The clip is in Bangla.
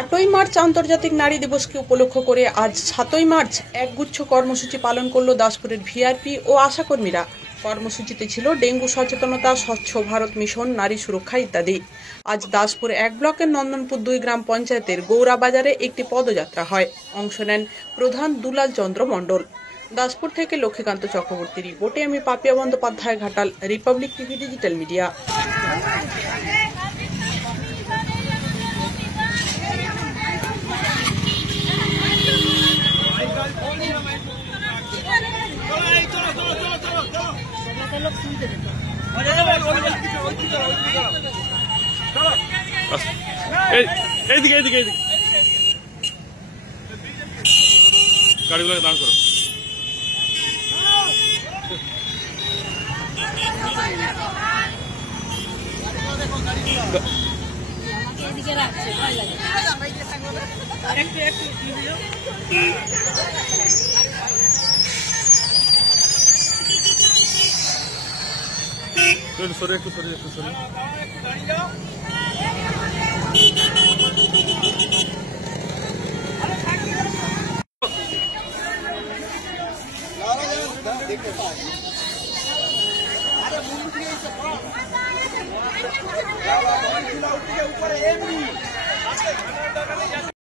8ই মার্চ আন্তর্জাতিক নারী দিবসকে উপলক্ষ করে আজ 7ই মার্চ একগুচ্ছ কর্মসূচি পালন করল দাসপুরের ভিআরপি ও আশাকর্মীরা। কর্মসূচিতে ছিল ডেঙ্গু সচেতনতা, স্বচ্ছ ভারত মিশন, নারী সুরক্ষা ইত্যাদি। আজ দাসপুর 1 ব্লকের নন্দনপুর 2 গ্রাম পঞ্চায়েতের গৌরা বাজারে একটি পদযাত্রা হয়। অংশ নেন প্রধান দুলাল চন্দ্র মণ্ডল। দাসপুর থেকে লক্ষ্মীকান্ত চক্রবর্তী রিপোর্টে আমি Papiya Bandyopadhyay, Ghatal, Republic TV digital media. এইদিকে গাড়িগুলোকে দাঁড় করো। একটু সরে দেখতে পাই।